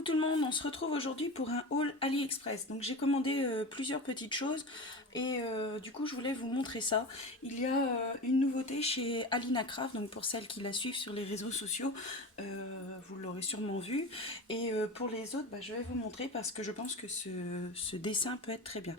Coucou tout le monde, on se retrouve aujourd'hui pour un haul AliExpress. Donc j'ai commandé plusieurs petites choses et du coup je voulais vous montrer ça. Il y a une nouveauté chez Alina Craft, donc pour celles qui la suivent sur les réseaux sociaux, vous l'aurez sûrement vu. Et pour les autres, je vais vous montrer parce que je pense que ce dessin peut être très bien.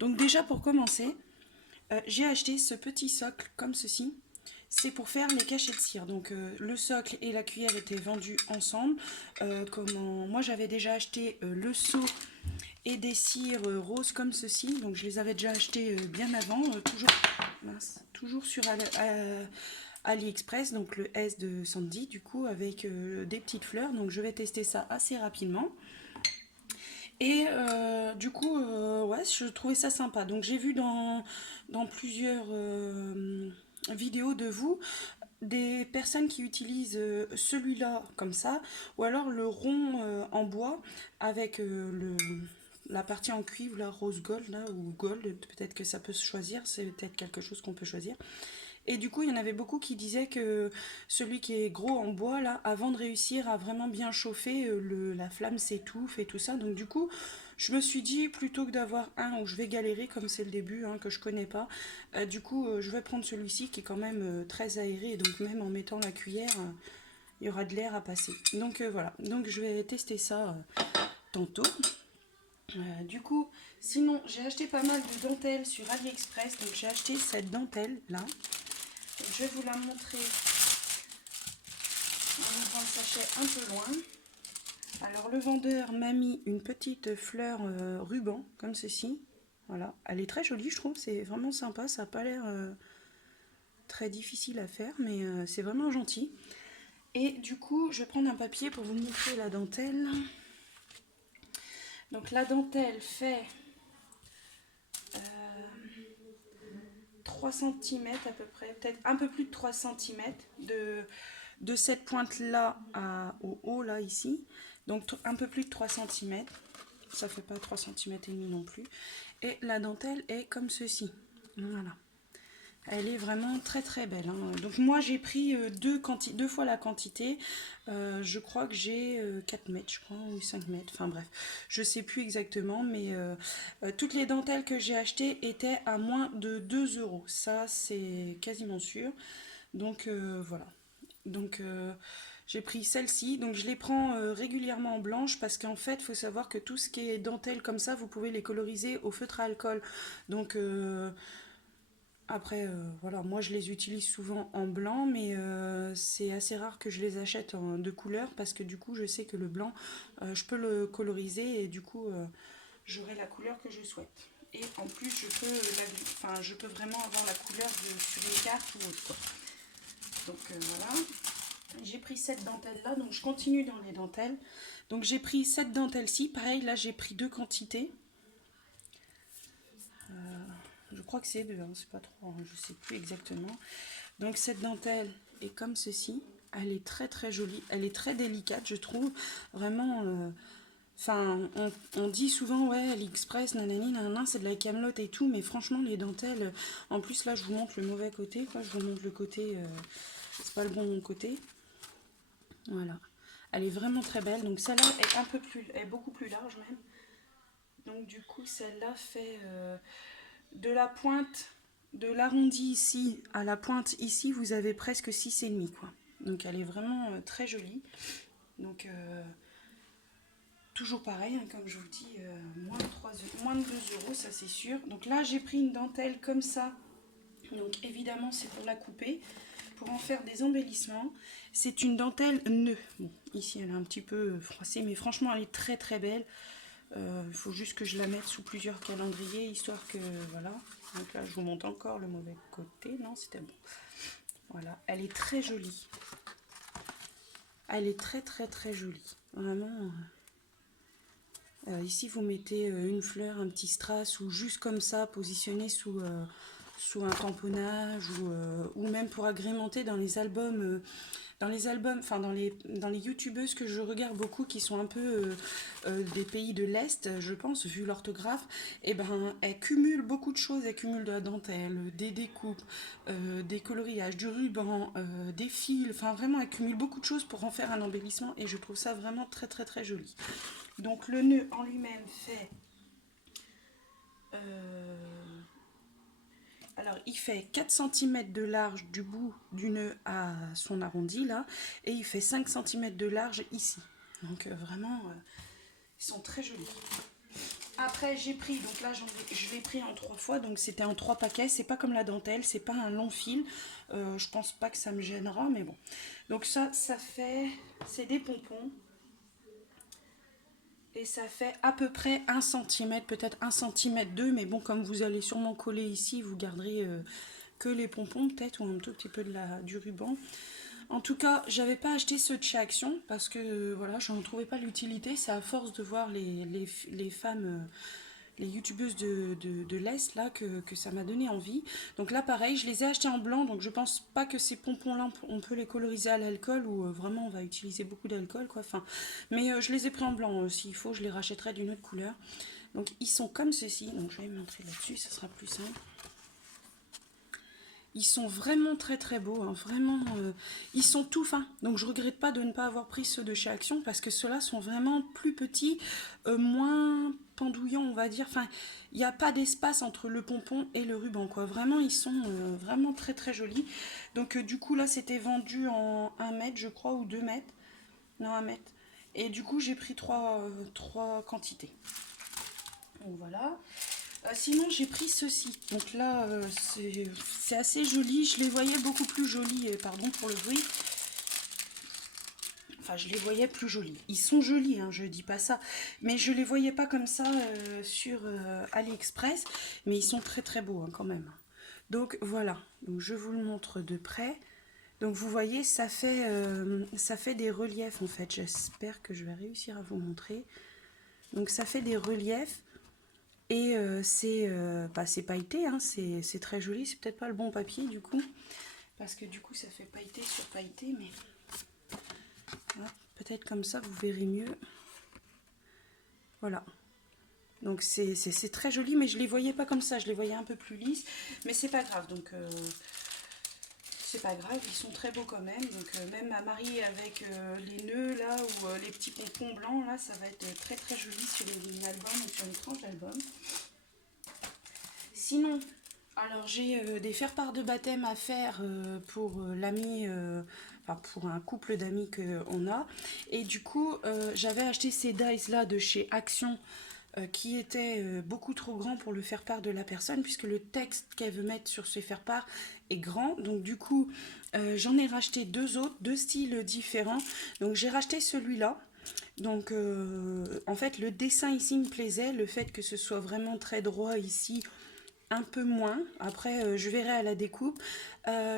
Donc déjà pour commencer, j'ai acheté ce petit socle comme ceci. C'est pour faire les cachets de cire. Donc le socle et la cuillère étaient vendus ensemble. Moi j'avais déjà acheté le seau et des cires roses comme ceci. Donc je les avais déjà achetés bien avant. Toujours sur AliExpress. Donc le S de Sandy du coup avec des petites fleurs. Donc je vais tester ça assez rapidement. Et du coup, ouais, je trouvais ça sympa. Donc j'ai vu dans plusieurs vidéos de vous des personnes qui utilisent celui-là comme ça, ou alors le rond en bois avec la partie en cuivre, la rose gold là, ou gold, peut-être que ça peut se choisir, c'est peut-être quelque chose qu'on peut choisir. Et du coup, il y en avait beaucoup qui disaient que celui qui est gros en bois, là, avant de réussir à vraiment bien chauffer, la flamme s'étouffe et tout ça. Donc du coup, je me suis dit, plutôt que d'avoir un où je vais galérer, comme c'est le début, hein, que je connais pas, je vais prendre celui-ci qui est quand même très aéré. Et donc même en mettant la cuillère, il y aura de l'air à passer. Donc voilà, donc je vais tester ça tantôt. Du coup, sinon, j'ai acheté pas mal de dentelles sur AliExpress. Donc j'ai acheté cette dentelle là. Je vais vous la montrer en ouvrant le sachet un peu loin. Alors le vendeur m'a mis une petite fleur ruban comme ceci. Voilà, elle est très jolie je trouve, c'est vraiment sympa, ça n'a pas l'air très difficile à faire mais c'est vraiment gentil. Et du coup je vais prendre un papier pour vous montrer la dentelle. Donc la dentelle fait 3 cm à peu près, peut-être un peu plus de 3 cm de cette pointe là au haut là ici, donc un peu plus de 3 cm, ça fait pas 3 cm et demi non plus, et la dentelle est comme ceci, voilà, elle est vraiment très très belle hein. Donc moi j'ai pris deux fois la quantité, je crois que j'ai 4 mètres je crois, ou 5 mètres, enfin bref, je sais plus exactement, mais toutes les dentelles que j'ai achetées étaient à moins de 2 euros, ça c'est quasiment sûr, donc voilà. Donc j'ai pris celle-ci, donc je les prends régulièrement en blanche parce qu'en fait il faut savoir que tout ce qui est dentelle comme ça vous pouvez les coloriser au feutre à alcool. Donc après voilà, moi je les utilise souvent en blanc mais c'est assez rare que je les achète de couleur parce que du coup je sais que le blanc je peux le coloriser et du coup j'aurai la couleur que je souhaite. Et en plus je peux vraiment avoir la couleur sur une carte ou autre quoi. Donc voilà. J'ai pris cette dentelle là, donc je continue dans les dentelles. Donc j'ai pris cette dentelle-ci, pareil, là j'ai pris deux quantités. Je crois que c'est deux, hein, c'est pas trois, hein, je sais plus exactement. Donc cette dentelle est comme ceci. Elle est très très jolie, elle est très délicate, je trouve. Vraiment, on dit souvent, ouais, AliExpress, nanani, nanana, c'est de la camelote et tout, mais franchement, les dentelles, en plus là, je vous montre le mauvais côté, quoi. Je vous montre le côté, c'est pas le bon côté. Voilà. Elle est vraiment très belle. Donc celle-là est beaucoup plus large même. Donc du coup celle-là fait de la pointe, de l'arrondi ici à la pointe ici, vous avez presque 6,5 quoi. Donc elle est vraiment très jolie. Donc toujours pareil, hein, comme je vous dis, moins de 2 euros, ça c'est sûr. Donc là j'ai pris une dentelle comme ça. Donc évidemment c'est pour la couper, pour en faire des embellissements. C'est une dentelle nœud. Bon, ici elle est un petit peu froissée, mais franchement elle est très très belle. Il faut juste que je la mette sous plusieurs calendriers, histoire que voilà. Donc là je vous montre encore le mauvais côté. Non, c'était bon. Voilà, elle est très jolie. Elle est très très très jolie. Vraiment. Ici vous mettez une fleur, un petit strass, ou juste comme ça, positionné sous un tamponnage ou même pour agrémenter dans les albums, enfin dans les youtubeuses que je regarde beaucoup qui sont un peu des pays de l'Est, je pense, vu l'orthographe, et ben elles cumulent beaucoup de choses, elles cumulent de la dentelle, des découpes, des coloriages, du ruban, des fils, enfin vraiment elles cumulent beaucoup de choses pour en faire un embellissement et je trouve ça vraiment très très très joli. Donc le nœud en lui-même fait alors, il fait 4 cm de large du bout du nœud à son arrondi, là, et il fait 5 cm de large ici. Donc, vraiment, ils sont très jolis. Après, j'ai pris, donc là, je l'ai pris en 3 fois, donc c'était en 3 paquets. C'est pas comme la dentelle, c'est pas un long fil. Je pense pas que ça me gênera, mais bon. Donc, ça fait, c'est des pompons. Et ça fait à peu près 1 cm, peut-être 1 cm 2, mais bon, comme vous allez sûrement coller ici, vous garderez que les pompons peut-être, ou un tout petit peu du ruban. En tout cas, j'avais pas acheté ceux de chez Action, parce que voilà, je n'en trouvais pas l'utilité. C'est à force de voir les femmes, les youtubeuses de l'Est, là, que ça m'a donné envie. Donc là, pareil, je les ai achetés en blanc, donc je pense pas que ces pompons-là, on peut les coloriser à l'alcool, ou vraiment, on va utiliser beaucoup d'alcool, quoi. Enfin, mais je les ai pris en blanc, s'il faut, je les rachèterai d'une autre couleur. Donc, ils sont comme ceci, donc je vais montrer là-dessus, ça sera plus simple. Ils sont vraiment très très beaux, hein, vraiment, ils sont tout fins, donc je regrette pas de ne pas avoir pris ceux de chez Action, parce que ceux-là sont vraiment plus petits, moins pendouillants on va dire, enfin, il n'y a pas d'espace entre le pompon et le ruban, quoi, vraiment ils sont vraiment très très jolis, donc du coup là c'était vendu en 1 mètre je crois, ou 2 mètres, non 1 mètre, et du coup j'ai pris trois quantités, donc voilà. Sinon j'ai pris ceci, donc là c'est assez joli, je les voyais beaucoup plus jolis, pardon pour le bruit, enfin je les voyais plus jolis, ils sont jolis, hein, je dis pas ça, mais je les voyais pas comme ça sur AliExpress, mais ils sont très très beaux, hein, quand même. Donc voilà, donc je vous le montre de près, donc vous voyez ça fait des reliefs en fait, j'espère que je vais réussir à vous montrer, donc ça fait des reliefs. Et c'est pailleté, hein, c'est très joli, c'est peut-être pas le bon papier du coup, parce que du coup ça fait pailleté sur pailleté, mais peut-être comme ça vous verrez mieux. Voilà, donc c'est très joli, mais je les voyais pas comme ça, je les voyais un peu plus lisses, mais c'est pas grave, donc c'est pas grave, ils sont très beaux quand même, donc même à marier avec les nœuds là, ou les petits pompons blancs là, ça va être très très joli sur les albums ou sur les tranches d'albums. Sinon, alors j'ai des faire-part de baptême à faire pour l'ami, enfin pour un couple d'amis qu'on a. Et du coup, j'avais acheté ces dies là de chez Action qui étaient beaucoup trop grands pour le faire-part de la personne, puisque le texte qu'elle veut mettre sur ce faire-part est grand. Donc du coup, j'en ai racheté 2 autres, 2 styles différents. Donc j'ai racheté celui-là. Donc en fait le dessin ici me plaisait, le fait que ce soit vraiment très droit ici, un peu moins. Après je verrai à la découpe.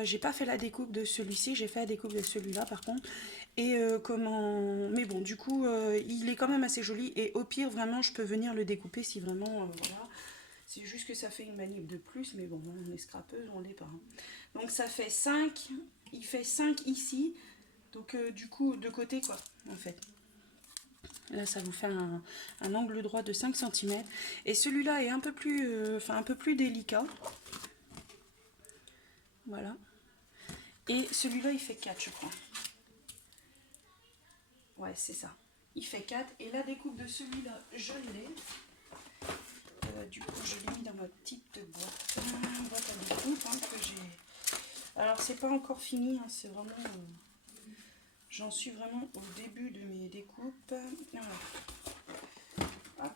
J'ai pas fait la découpe de celui-ci, j'ai fait la découpe de celui-là par contre. Et mais bon, du coup il est quand même assez joli, et au pire vraiment je peux venir le découper si vraiment voilà. C'est juste que ça fait une manip de plus, mais bon, on est scrapeuse, on l'est pas, hein. Donc ça fait 5, il fait 5 ici, donc du coup de côté quoi en fait. Là, ça vous fait un angle droit de 5 cm. Et celui-là est un peu plus, un peu plus délicat. Voilà. Et celui-là, il fait 4, je crois. Ouais, c'est ça. Il fait 4. Et la découpe de celui-là, je l'ai. Du coup, je l'ai mis dans ma petite boîte à découpe, hein, que j'ai. Alors, c'est pas encore fini, hein, c'est vraiment. J'en suis vraiment au début de mes découpes. Voilà.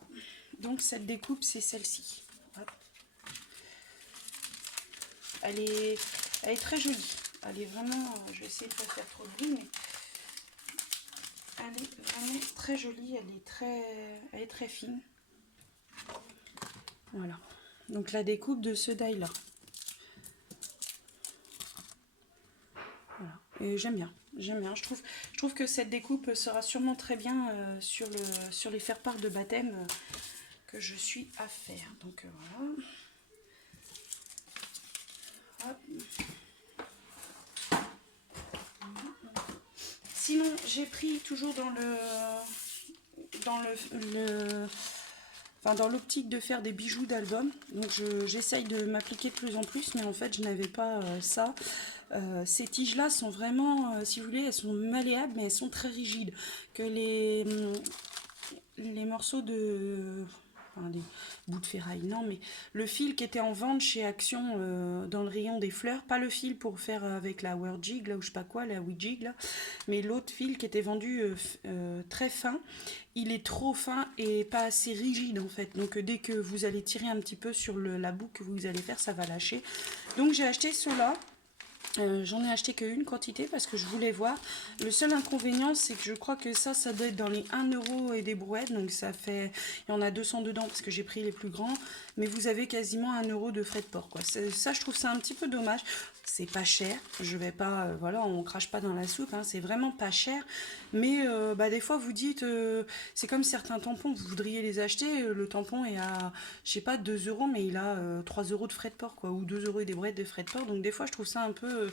Donc cette découpe c'est celle-ci. Elle est très jolie. Elle est vraiment, je vais essayer de ne pas faire trop de bruit, mais elle est vraiment très jolie. Elle est très fine. Voilà. Donc la découpe de ce die là. Voilà. Et j'aime bien. J'aime bien. Je trouve que cette découpe sera sûrement très bien sur les faire-part de baptême que je suis à faire. Donc voilà. Sinon, j'ai pris toujours dans l'optique de faire des bijoux d'album. Donc j'essaye de m'appliquer de plus en plus, mais en fait je n'avais pas ça. Ces tiges là sont vraiment, si vous voulez, elles sont malléables, mais elles sont très rigides. Que les morceaux de... Enfin, des bouts de ferraille, non, mais le fil qui était en vente chez Action dans le rayon des fleurs, pas le fil pour faire avec la Word Jig, là, ou je sais pas quoi, la WeJig, là, mais l'autre fil qui était vendu très fin, il est trop fin et pas assez rigide en fait. Donc dès que vous allez tirer un petit peu sur la boucle que vous allez faire, ça va lâcher. Donc j'ai acheté ceux-là. J'en ai acheté qu'une quantité parce que je voulais voir. Le seul inconvénient, c'est que je crois que ça doit être dans les 1 euro et des brouettes. Donc ça fait... Il y en a 200 dedans parce que j'ai pris les plus grands. Mais vous avez quasiment 1 euro de frais de port, quoi. Ça, je trouve ça un petit peu dommage. C'est pas cher. Je vais pas... voilà, on crache pas dans la soupe. Hein, c'est vraiment pas cher. Mais des fois, vous dites... c'est comme certains tampons. Vous voudriez les acheter. Le tampon est à, je sais pas, 2 euros. Mais il a 3 euros de frais de port, quoi. Ou 2 euros et des brouettes de frais de port. Donc des fois, je trouve ça un peu...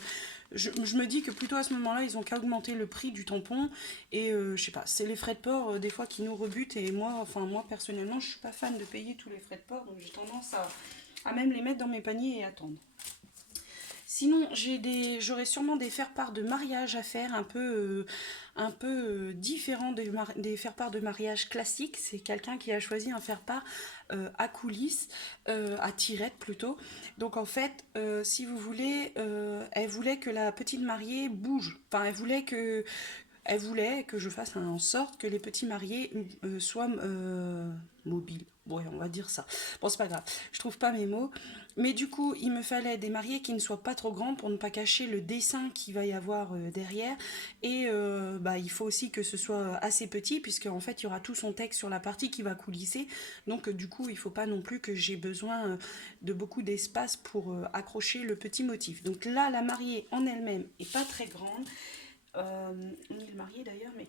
je me dis que plutôt à ce moment-là, ils ont qu'à augmenter le prix du tampon. Et je sais pas, c'est les frais de port des fois qui nous rebutent. Et moi personnellement, je suis pas fan de payer tous les frais de port. Donc j'ai tendance à même les mettre dans mes paniers et attendre. Sinon, j'aurais sûrement des faire-part de mariage à faire un peu différents des faire-part de mariage classiques. C'est quelqu'un qui a choisi un faire-part à coulisses, à tirette plutôt. Donc en fait, si vous voulez, elle voulait que la petite mariée bouge. Enfin, elle voulait que je fasse en sorte que les petits mariés soient mobiles. Ouais, on va dire ça. Bon, c'est pas grave, je trouve pas mes mots. Mais du coup, il me fallait des mariés qui ne soient pas trop grands pour ne pas cacher le dessin qu'il va y avoir derrière. Et il faut aussi que ce soit assez petit, puisque en fait, il y aura tout son texte sur la partie qui va coulisser. Donc, du coup, il faut pas non plus que j'ai besoin de beaucoup d'espace pour accrocher le petit motif. Donc là, la mariée en elle-même est pas très grande. Ni le marié d'ailleurs, mais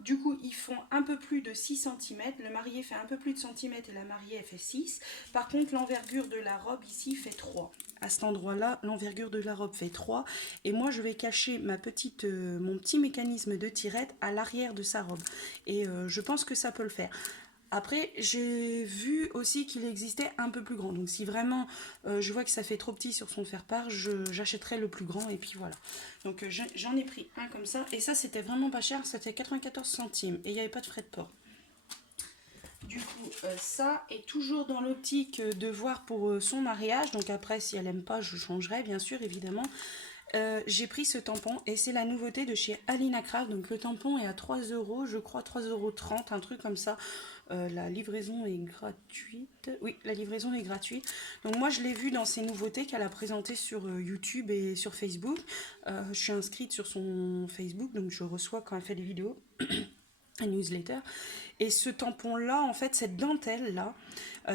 du coup ils font un peu plus de 6 cm, le marié fait un peu plus de centimètres et la mariée elle fait 6. Par contre l'envergure de la robe ici fait 3. À cet endroit là, l'envergure de la robe fait 3 et moi je vais cacher mon petit mécanisme de tirette à l'arrière de sa robe et je pense que ça peut le faire. Après, j'ai vu aussi qu'il existait un peu plus grand. Donc si vraiment je vois que ça fait trop petit sur son faire-part, j'achèterai le plus grand et puis voilà. Donc j'en ai pris un comme ça. Et ça, c'était vraiment pas cher. C'était 94 centimes. Et il n'y avait pas de frais de port. Du coup, ça est toujours dans l'optique de voir pour son mariage. Donc après, si elle n'aime pas, je changerai, bien sûr, évidemment. J'ai pris ce tampon et c'est la nouveauté de chez Alina Craft. Donc le tampon est à 3 euros, je crois 3,30 €, un truc comme ça. La livraison est gratuite. Oui, la livraison est gratuite. Donc moi je l'ai vu dans ses nouveautés qu'elle a présentées sur YouTube et sur Facebook. Je suis inscrite sur son Facebook, donc je reçois quand elle fait des vidéos. Un newsletter. Et ce tampon-là, en fait, cette dentelle-là,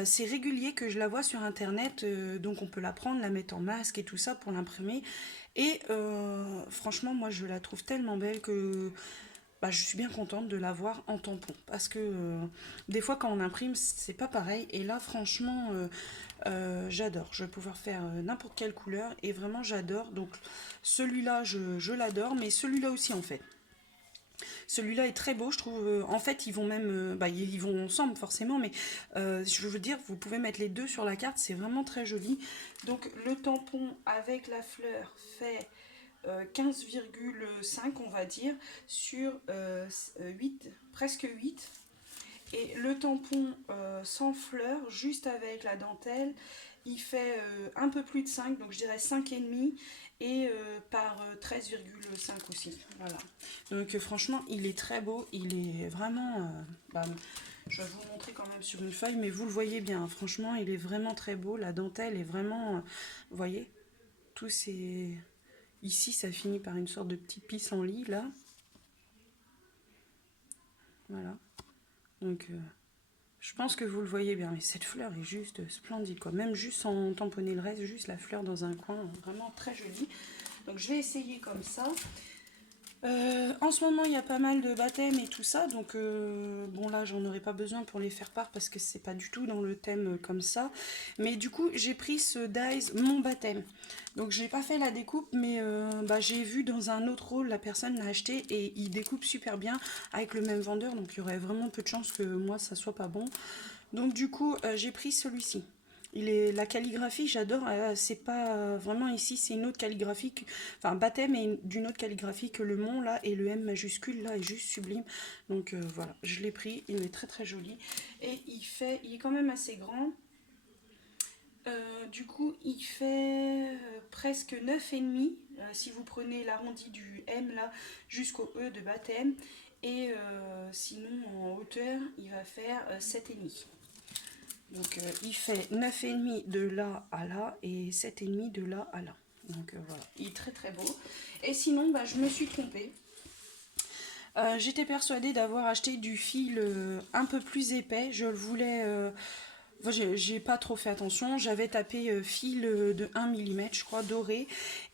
c'est régulier que je la vois sur Internet. Donc on peut la prendre, la mettre en masque et tout ça pour l'imprimer. Et franchement, moi, je la trouve tellement belle que je suis bien contente de l'avoir en tampon. Parce que des fois, quand on imprime, c'est pas pareil. Et là, franchement, j'adore. Je vais pouvoir faire n'importe quelle couleur. Et vraiment, j'adore. Donc celui-là, je l'adore. Mais celui-là aussi, en fait. Celui-là est très beau, je trouve. En fait, ils vont même, ils vont ensemble forcément, mais je veux dire, vous pouvez mettre les deux sur la carte, c'est vraiment très joli. Donc le tampon avec la fleur fait 15,5 on va dire sur 8, presque 8. Et le tampon sans fleur, juste avec la dentelle, il fait un peu plus de 5, donc je dirais 5,5 et par 13,5 aussi. Voilà. Donc franchement, il est très beau, il est vraiment... je vais vous montrer quand même sur une feuille, mais vous le voyez bien. Franchement, il est vraiment très beau. La dentelle est vraiment... vous voyez, tous ces... Ici, ça finit par une sorte de petit pissenlit, là. Voilà. Donc... je pense que vous le voyez bien, mais cette fleur est juste splendide, quoi. Même juste sans tamponner le reste, juste la fleur dans un coin, vraiment très jolie. Donc je vais essayer comme ça. En ce moment, il y a pas mal de baptêmes et tout ça, donc bon là, j'en aurais pas besoin pour les faire part parce que c'est pas du tout dans le thème comme ça. Mais du coup, j'ai pris ce dies mon baptême. Donc j'ai pas fait la découpe, mais bah, j'ai vu dans un autre rôle la personne l'a acheté et il découpe super bien avec le même vendeur, donc il y aurait vraiment peu de chances que moi ça soit pas bon. Donc du coup, j'ai pris celui-ci. La calligraphie, j'adore. C'est pas vraiment ici, c'est une autre calligraphie. Enfin, baptême est d'une autre calligraphie que le Mont là et le M majuscule là est juste sublime. Donc voilà, je l'ai pris. Il est très très joli et il est quand même assez grand. Du coup, il fait presque 9,5 si vous prenez l'arrondi du M là jusqu'au E de baptême. Et sinon, en hauteur, il va faire 7,5. Donc il fait 9,5 de là à là et 7,5 de là à là. Donc voilà, il est très très beau. Et sinon, bah, je me suis trompée. J'étais persuadée d'avoir acheté du fil un peu plus épais. Je le voulais. Enfin, j'ai pas trop fait attention. J'avais tapé fil de 1 mm, je crois, doré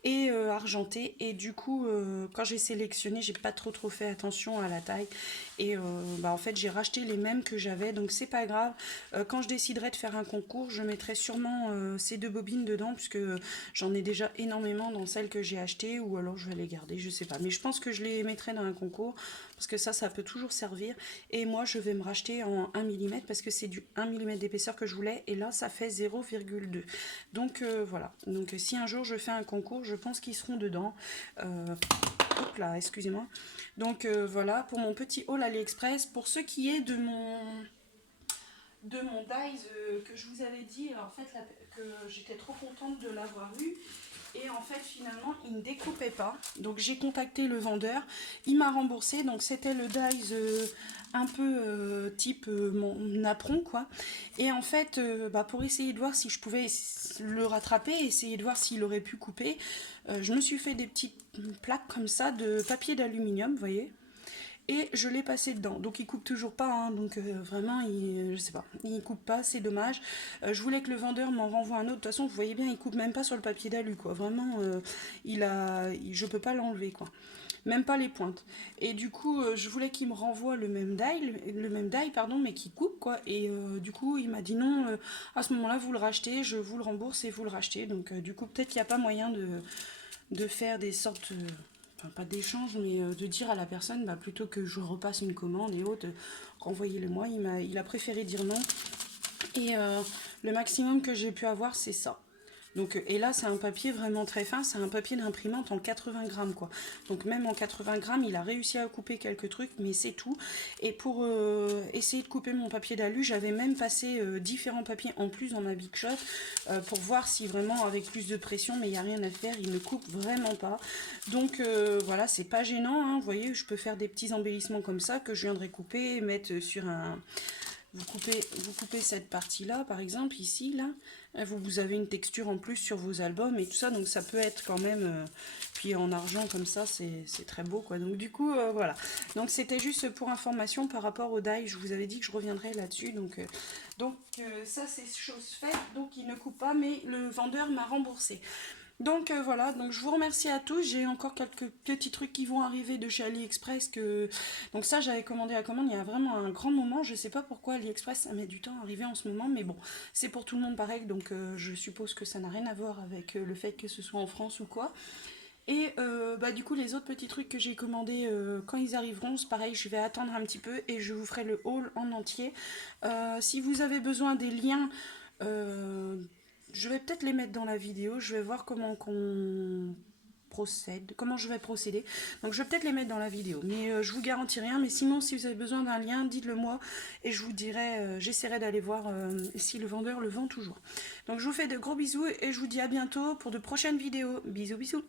et argenté. Et du coup, quand j'ai sélectionné, j'ai pas trop fait attention à la taille. Et bah, en fait, j'ai racheté les mêmes que j'avais. Donc c'est pas grave. Quand je déciderai de faire un concours, je mettrai sûrement ces deux bobines dedans, puisque j'en ai déjà énormément dans celles que j'ai achetées. Ou alors je vais les garder, je sais pas. Mais je pense que je les mettrai dans un concours, parce que ça peut toujours servir. Et moi, je vais me racheter en 1 mm, parce que c'est du 1 mm d'épaisseur que je voulais. Et là, ça fait 0,2. Donc voilà. Donc si un jour je fais un concours, je pense qu'ils seront dedans. Hop là, excusez-moi. Donc voilà, pour mon petit haul AliExpress. Pour ce qui est de mon dies que je vous avais dit, en fait, que j'étais trop contente de l'avoir eu. Et en fait, finalement, il ne découpait pas. Donc, j'ai contacté le vendeur. Il m'a remboursé. Donc, c'était le dies un peu type mon apron, quoi. Et en fait, bah, pour essayer de voir si je pouvais le rattraper, essayer de voir s'il aurait pu couper, je me suis fait des petites plaques comme ça de papier d'aluminium, vous voyez. Et je l'ai passé dedans. Donc il coupe toujours pas, hein, donc vraiment, je sais pas, il coupe pas, c'est dommage. Je voulais que le vendeur m'en renvoie un autre. De toute façon, vous voyez bien, il coupe même pas sur le papier d'alu, quoi. Vraiment, je peux pas l'enlever, quoi. Même pas les pointes. Et du coup, je voulais qu'il me renvoie le même die, pardon, mais qui coupe, quoi. Et du coup, il m'a dit non, à ce moment-là, vous le rachetez, je vous le rembourse et vous le rachetez. Donc du coup, peut-être qu'il n'y a pas moyen de faire des sortes enfin pas d'échange, mais de dire à la personne, bah, plutôt que je repasse une commande et autres, renvoyez-le moi. Il a préféré dire non. Et le maximum que j'ai pu avoir, c'est ça. Donc, et là, c'est un papier vraiment très fin, c'est un papier d'imprimante en 80 grammes, quoi. Donc même en 80 grammes, il a réussi à couper quelques trucs, mais c'est tout. Et pour essayer de couper mon papier d'alu, j'avais même passé différents papiers en plus dans ma Big Shot pour voir si vraiment avec plus de pression, mais il n'y a rien à faire, il ne coupe vraiment pas. Donc voilà, c'est pas gênant, hein. Vous voyez, je peux faire des petits embellissements comme ça que je viendrai couper, mettre sur un... Vous coupez cette partie-là, par exemple, ici, là. Vous avez une texture en plus sur vos albums et tout ça, donc ça peut être quand même... puis en argent, comme ça, c'est très beau, quoi. Donc du coup, voilà. Donc c'était juste pour information par rapport au die. Je vous avais dit que je reviendrai là-dessus. Donc ça, c'est chose faite. Donc il ne coupe pas, mais le vendeur m'a remboursé. Donc voilà, donc je vous remercie à tous. J'ai encore quelques petits trucs qui vont arriver de chez AliExpress. Donc ça, j'avais commandé la commande il y a vraiment un grand moment. Je sais pas pourquoi AliExpress, ça met du temps à arriver en ce moment. Mais bon, c'est pour tout le monde pareil. Donc je suppose que ça n'a rien à voir avec le fait que ce soit en France ou quoi. Et bah, du coup, les autres petits trucs que j'ai commandés, quand ils arriveront, c'est pareil, je vais attendre un petit peu et je vous ferai le haul en entier. Si vous avez besoin des liens... je vais peut-être les mettre dans la vidéo. Je vais voir comment je vais procéder. Donc je vais peut-être les mettre dans la vidéo. Mais je vous garantis rien. Mais sinon, si vous avez besoin d'un lien, dites-le moi. Et je vous dirai, j'essaierai d'aller voir si le vendeur le vend toujours. Donc je vous fais de gros bisous et je vous dis à bientôt pour de prochaines vidéos. Bisous bisous.